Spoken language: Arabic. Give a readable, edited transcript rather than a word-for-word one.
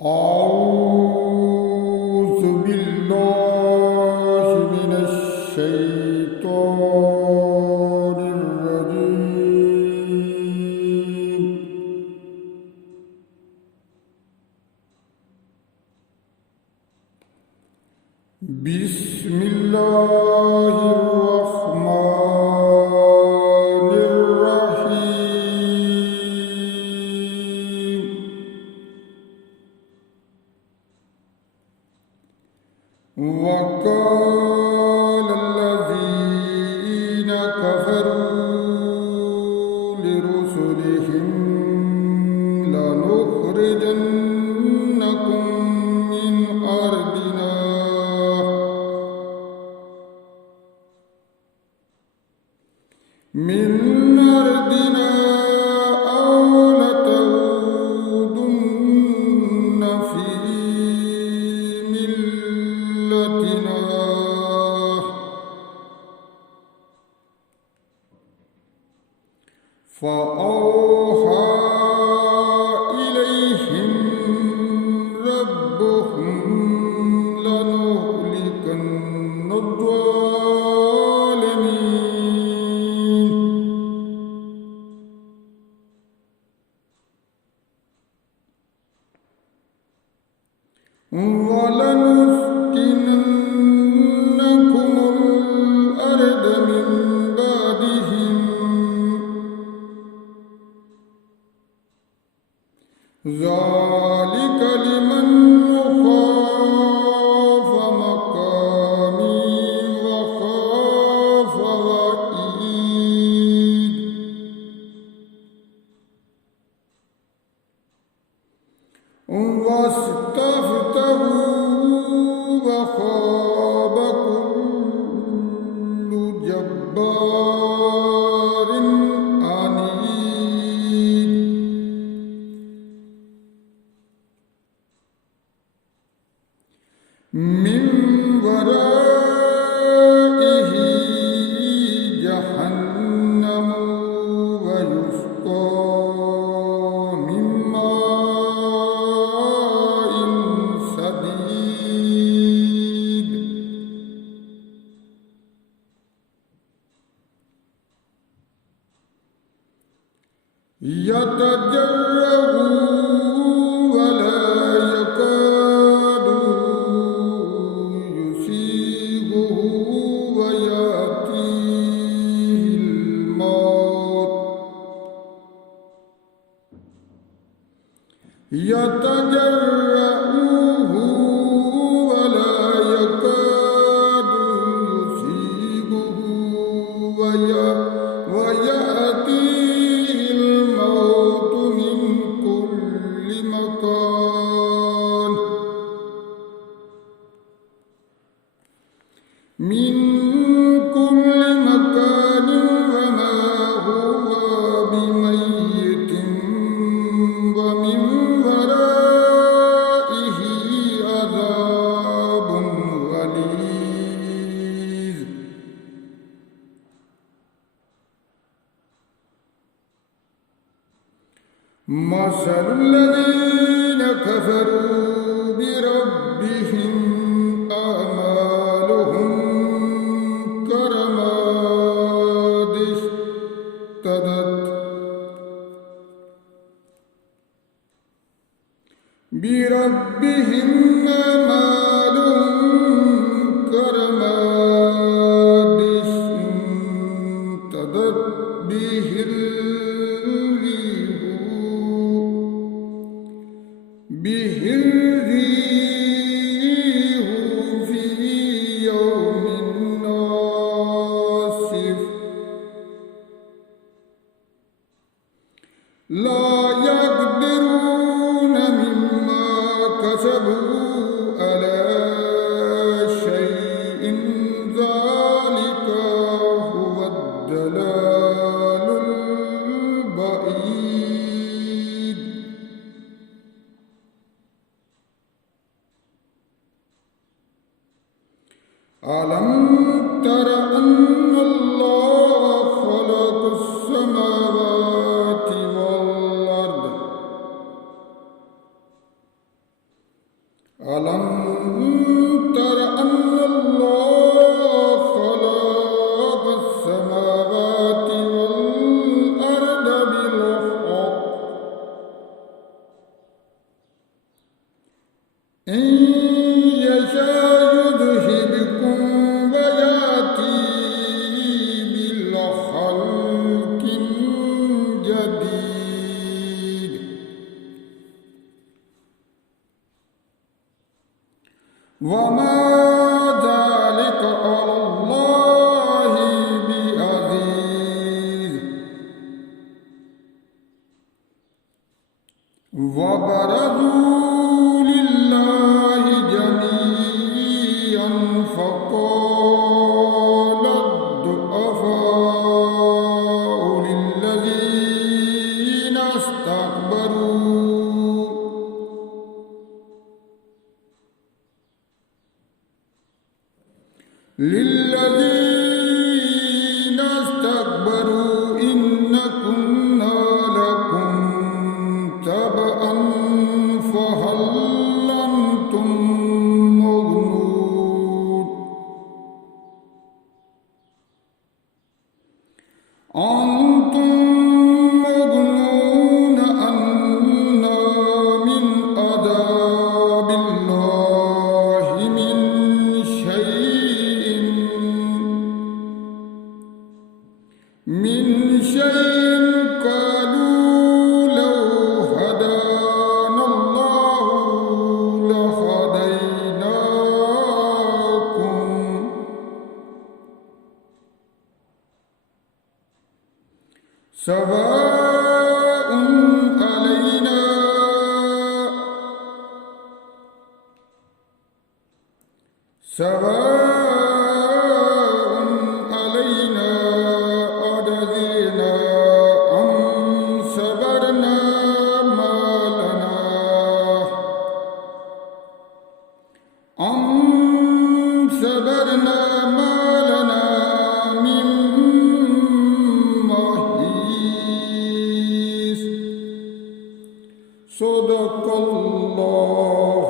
أعوذ بالله من الشيطان الرجيم. بسم الله الرحمن الرحيم. وقال الذين كفروا لرسلهم لنخرجنكم من أرضنا أو لتعودن في ملتنا. فأوحى إليهم ربهم لنهلكن الظالمين ولنسكننكم الأرض من بعدهم ذلك لمن خاف مقامي وخاف وعيد. واستفتحوا وخاب كل جبار عنيد. من ورائه جهنم ويسقى من ماء صديد. يتجرعه ولا يكاد يسيغه ويأتيه الموت. يتجرعه ولا يكاد يسيغه ويأتيه الموت من كل مكان. وما هو بميت ومن ورائه عذاب غليظ. مثل الذين كفروا بربهم أعمالهم كرماد اشتدت به الريح في يوم عاصف. لا يقدرون مما كسبوا على شيء. ذلك هو الضلال البعيد. ألم تر أن الله خلق السماوات والأرض ألم تر أن الله خلق السماوات والأرض بالحق إن يشاء يذهبكم ويأتي بخلق جديد وما ذلك على الله بعزيز وبرزوا لله جميعا فقال الضعفاء للذين استكبروا إن كنا لكم تبعا فهل أنتم مغنون أنتم مغنون عنا من عذاب الله من شيء قالوا لو هدانا الله لهديناكم سواء علينا أرضنا أم صبرنا ما لنا من محيص صدق الله